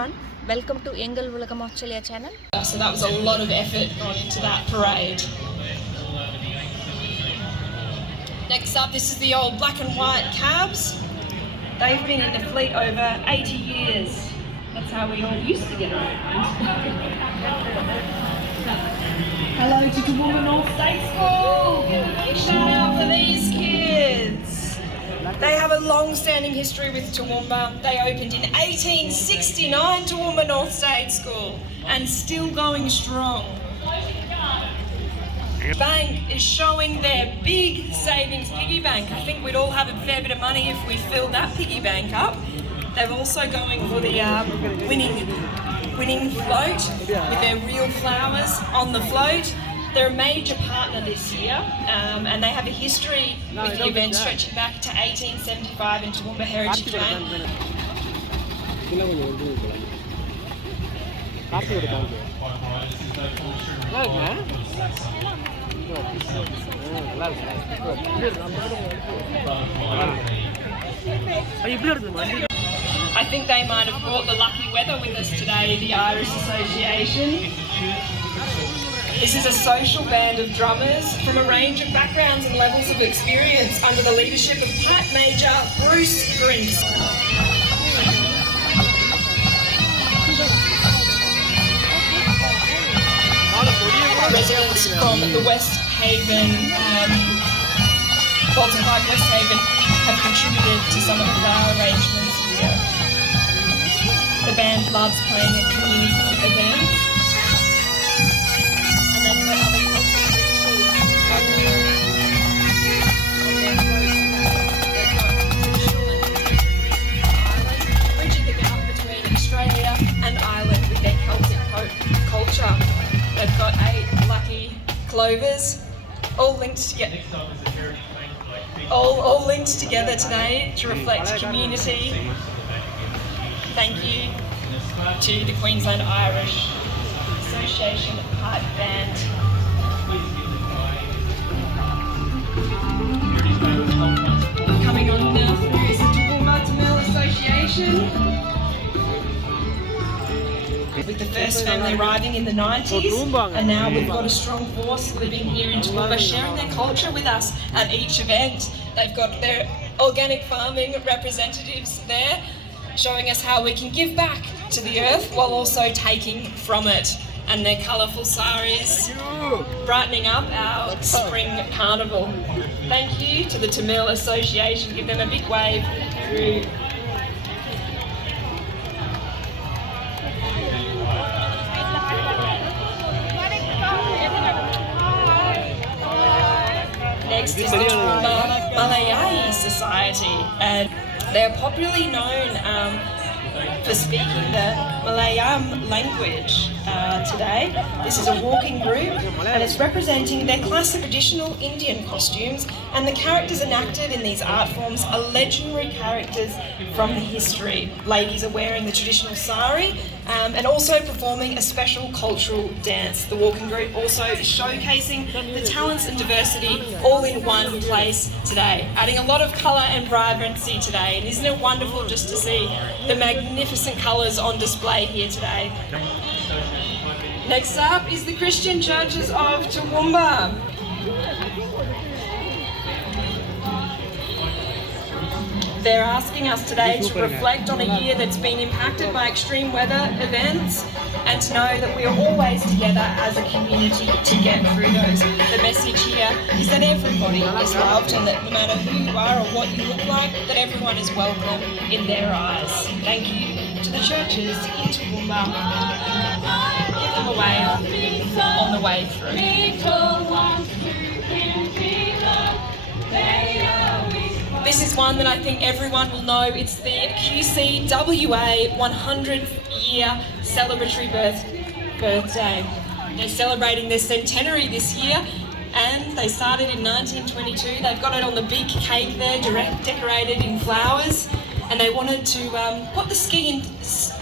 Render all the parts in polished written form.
everyone, welcome to Engal Ulagam Australia channel. So that was a lot of effort gone into that parade. Next up, this is the old black and white cabs. They've been in the fleet over 80 years. That's how we all used to get around. Hello to Toowoomba North State School! Give a big shout out for these kids! They have a long-standing history with Toowoomba. They opened in 1869, Toowoomba North State School, and still going strong. Bank is showing their big savings piggy bank. I think we'd all have a fair bit of money if we filled that piggy bank up. They're also going for the winning float with their real flowers on the float. They're a major partner this year, and they have a history with the event stretching back to 1875 in Toowoomba Heritage Bank. I think they might have brought the lucky weather with us today, the Irish Association. This is a social band of drummers from a range of backgrounds and levels of experience under the leadership of Pat Major Bruce Grint. Residents from the West Haven, Bolton Park, West Haven, have contributed to some of the flower arrangements here. The band loves playing at community events. Bridging the gap between Australia and Ireland with their Celtic culture. They've got 8 lucky clovers, all linked together. All linked together today to reflect community. Thank you to the Queensland Irish Association Pipe Band. Coming on now through is the Toowoomba Association. With the first family arriving in the 90s, and now we've got a strong force living here in Toowoomba, sharing their culture with us at each event. They've got their organic farming representatives there, showing us how we can give back to the earth while also taking from it. And their colourful saris brightening up our spring carnival. Thank you to the Tamil Association. Give them a big wave through. Next is the Toowoomba Malayai Society, and they're popularly known for speaking the Malayalam language today. This is a walking group, and it's representing their classic traditional Indian costumes, and the characters enacted in these art forms are legendary characters from the history. Ladies are wearing the traditional sari and also performing a special cultural dance. The walking group also is showcasing the talents and diversity all in one place today, adding a lot of colour and vibrancy today. And isn't it wonderful just to see the magnificent colours on display here today? Next up is the Christian Churches of Toowoomba. They're asking us today to reflect on a year that's been impacted by extreme weather events, and to know that we are always together as a community to get through those. The message here is that everybody is loved, and that no matter who you are or what you look like, that everyone is welcome in their eyes. Thank you to the churches in Toowoomba. Give them a wave on the way through. This is one that I think everyone will know. It's the QCWA 100-year celebratory birthday. They're celebrating their centenary this year, and they started in 1922. They've got it on the big cake there, decorated in flowers, and they wanted to put the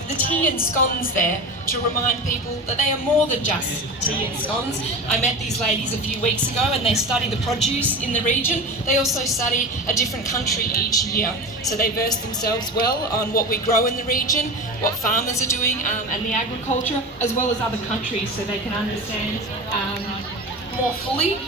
the tea and scones there to remind people that they are more than just tea and scones. I met these ladies a few weeks ago and they study the produce in the region. They also study a different country each year. So they verse themselves well on what we grow in the region, what farmers are doing and the agriculture, as well as other countries, so they can understand more fully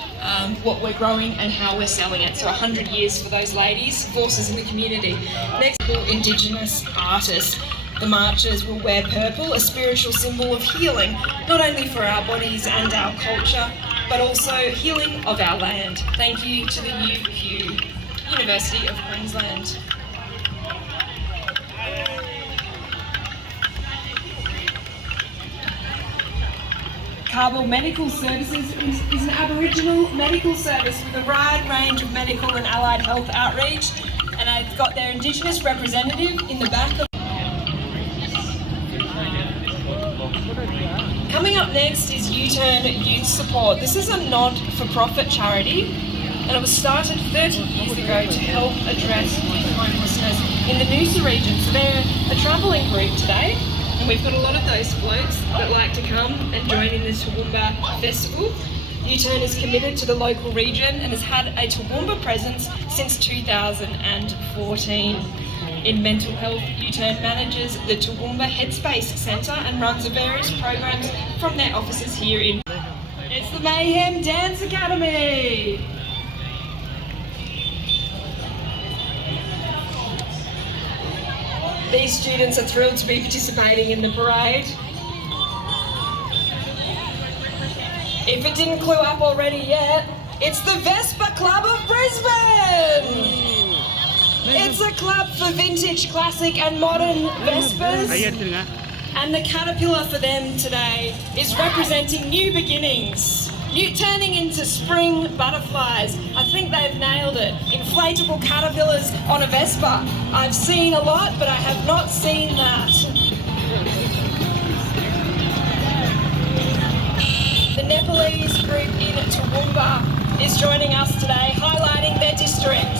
what we're growing and how we're selling it. So 100 years for those ladies, forces in the community. Next, Indigenous artists. The marchers will wear purple, a spiritual symbol of healing, not only for our bodies and our culture, but also healing of our land. Thank you to the UQ, University of Queensland. Carbal Medical Services is an Aboriginal medical service with a wide range of medical and allied health outreach, and I've got their Indigenous representative in the back of. Coming up next is U-Turn Youth Support. This is a not-for-profit charity, and it was started 30 years ago to help address youth homelessness in the Noosa region. So they're a travelling group today, and we've got a lot of those blokes that like to come and join in the Toowoomba festival. U-Turn is committed to the local region and has had a Toowoomba presence since 2014. In mental health, U-Turn manages the Toowoomba Headspace Centre and runs various programs from their offices here in. It's the Mayhem Dance Academy! These students are thrilled to be participating in the parade. If it didn't clue up already yet, it's the Vespa Club of Brisbane! It's a club for vintage, classic and modern Vespas, and the caterpillar for them today is representing new beginnings, turning into spring butterflies. I think they've nailed it. Inflatable caterpillars on a Vespa. I've seen a lot, but I have not seen that. The Nepalese group in Toowoomba is joining us today, highlighting their district.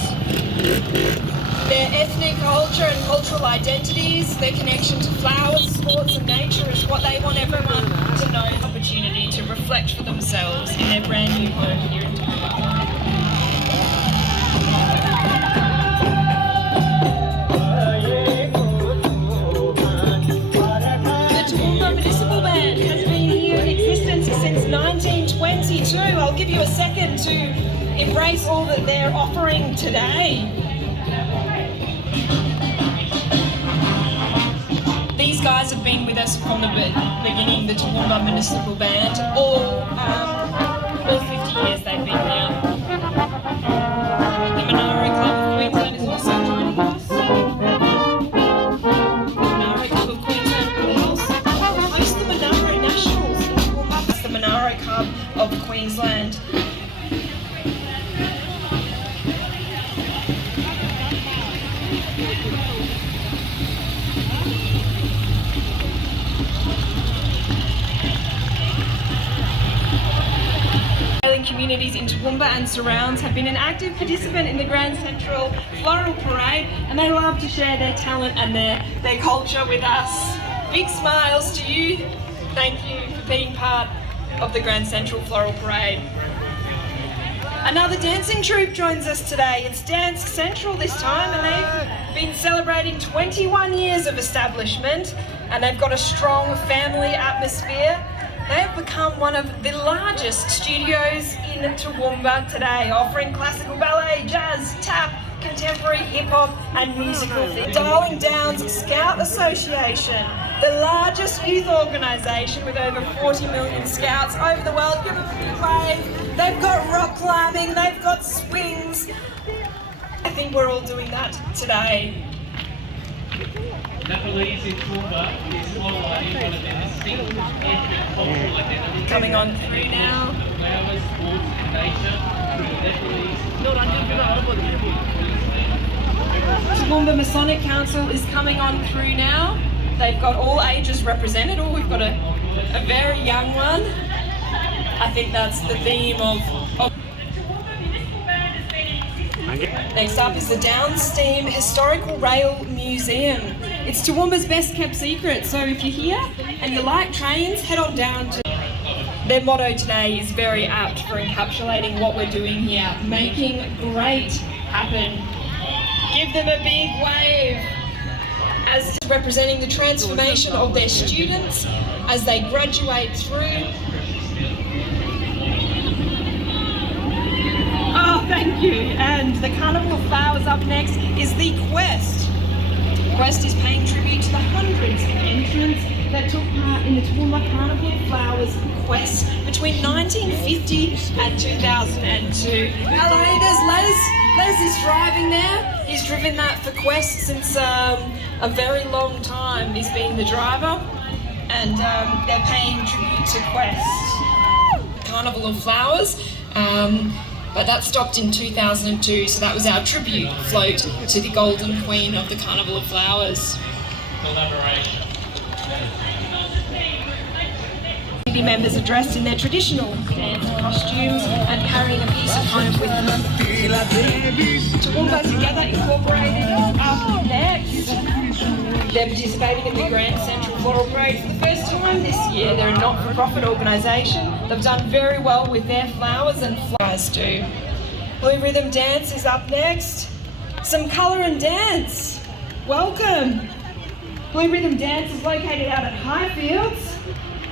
Their ethnic culture and cultural identities, their connection to flowers, sports and nature is what they want everyone to know. Opportunity to reflect for themselves in their brand new home here in Toowoomba. The Toowoomba Municipal Band has been here in existence since 1922. I'll give you a second to embrace all that they're offering today. These guys have been with us from the beginning, the Toowoomba Municipal Band. All 50 years they've been here. The Monaro Club of Queensland is also joining us. The Monaro Club of Queensland will host the Monaro Nationals in Toowoomba. It's the Monaro Club of Queensland. Communities in Toowoomba and surrounds have been an active participant in the Grand Central Floral Parade, and they love to share their talent and their culture with us. Big smiles to you. Thank you for being part of the Grand Central Floral Parade. Another dancing troupe joins us today. It's Dance Central this time, and they've been celebrating 21 years of establishment, and they've got a strong family atmosphere. They have become one of the largest studios in Toowoomba today, offering classical ballet, jazz, tap, contemporary hip-hop and musical theatre. Darling Downs Scout Association, the largest youth organisation with over 40 million scouts over the world. Give them a big wave. They've got rock climbing, they've got swings. I think we're all doing that today. Nepalese in Toowoomba is highlighting one of their distinct ethnic cultural identities. Coming on through now. Flowers, sports and nature. Toowoomba Masonic Council is coming on through now. They've got all ages represented. Oh, we've got a very young one. I think that's the theme of Next up is the Downsteam Historical Rail Museum. It's Toowoomba's best kept secret, so if you're here and you like trains, head on down to... Their motto today is very apt for encapsulating what we're doing here, making great happen. Give them a big wave as representing the transformation of their students as they graduate through. Oh, thank you. And the Carnival of Flowers up next is the Quest. Quest is paying tribute to the hundreds of entrants that took part in the Toowoomba Carnival of Flowers Quest between 1950 and 2002. Hello, there's Les. Les is driving there. He's driven that for Quest since a very long time. He's been the driver, and they're paying tribute to Quest. Carnival of Flowers. But that stopped in 2002, so that was our tribute float to the Golden Queen of the Carnival of Flowers. Collaboration. Community members are dressed in their traditional dance costumes and carrying a piece of hope with them. Toowoomba Together Incorporated up next. They're participating in the Grand Central Floral Parade for the first time this year. They're a not-for-profit organisation. They've done very well with their flowers, and flowers do. Blue Rhythm Dance is up next. Some colour and dance. Welcome. Blue Rhythm Dance is located out at Highfields,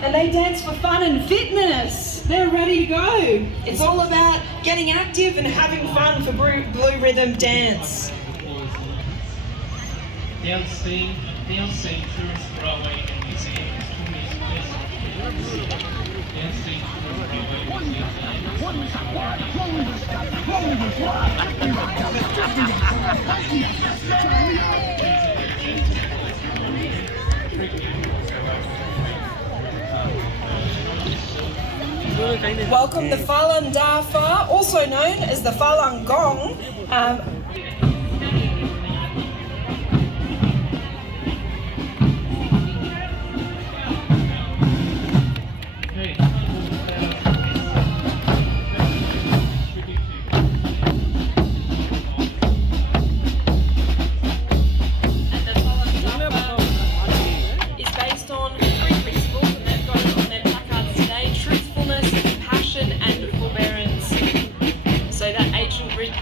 and they dance for fun and fitness. They're ready to go. It's all about getting active and having fun for Blue Rhythm Dance. Dancing Tourist Railway and Museum is Toowoomba's best. Dancing Tourist Railway Museum. Welcome the Falang Dafa, also known as the Falang Gong.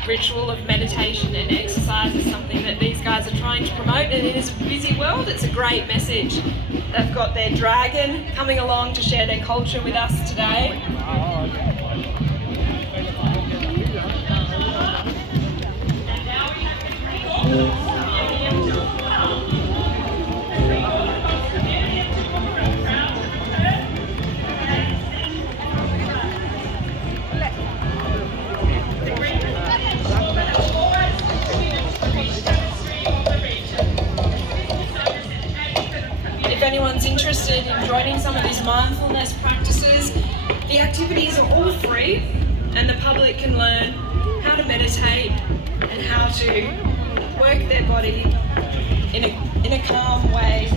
Ritual of meditation and exercise is something that these guys are trying to promote, and in this busy world it's a great message. They've got their dragon coming along to share their culture with us today. If anyone's interested in joining some of these mindfulness practices, the activities are all free, and the public can learn how to meditate and how to work their body in a calm way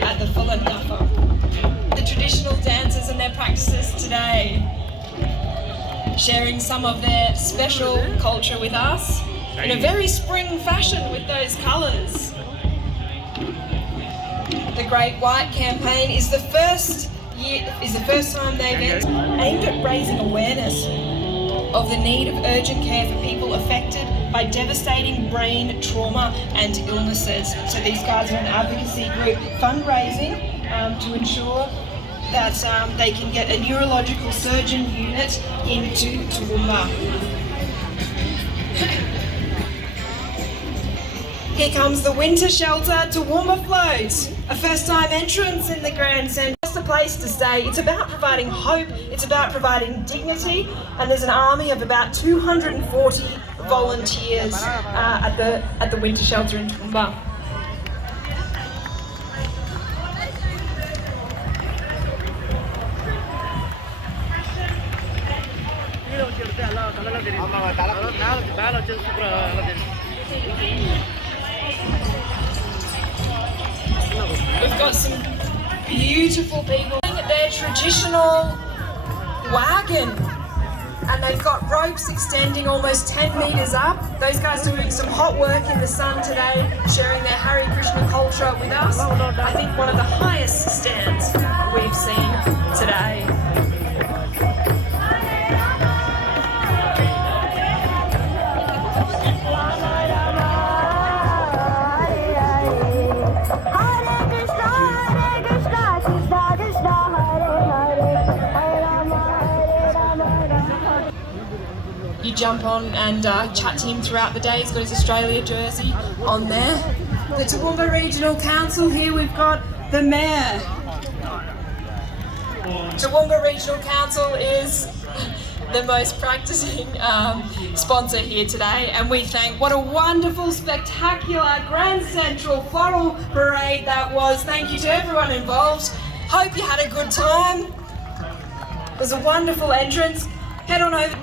at the Falang Dafa. The traditional dances and their practices today, sharing some of their special culture with us in a very spring fashion with those colours. The Great White campaign is the first time they've aimed at raising awareness of the need of urgent care for people affected by devastating brain trauma and illnesses. So these guys are an advocacy group fundraising to ensure that they can get a neurological surgeon unit into Toowoomba. Here comes the winter shelter Toowoomba float, a first-time entrance in the Grand Central. Just a place to stay. It's about providing hope, it's about providing dignity, and there's an army of about 240 volunteers at the winter shelter in Toowoomba. We've got some beautiful people. Their traditional wagon and they've got ropes extending almost 10 metres up. Those guys are doing some hot work in the sun today, sharing their Hare Krishna culture with us. I think one of the highest stands we've seen today. You jump on and chat to him throughout the day. He's got his Australia jersey on there. The Toowoomba Regional Council, here we've got the Mayor. Toowoomba Regional Council is the most practicing sponsor here today, and we thank, what a wonderful, spectacular, Grand Central Floral Parade that was. Thank you to everyone involved. Hope you had a good time. It was a wonderful entrance. Head on over.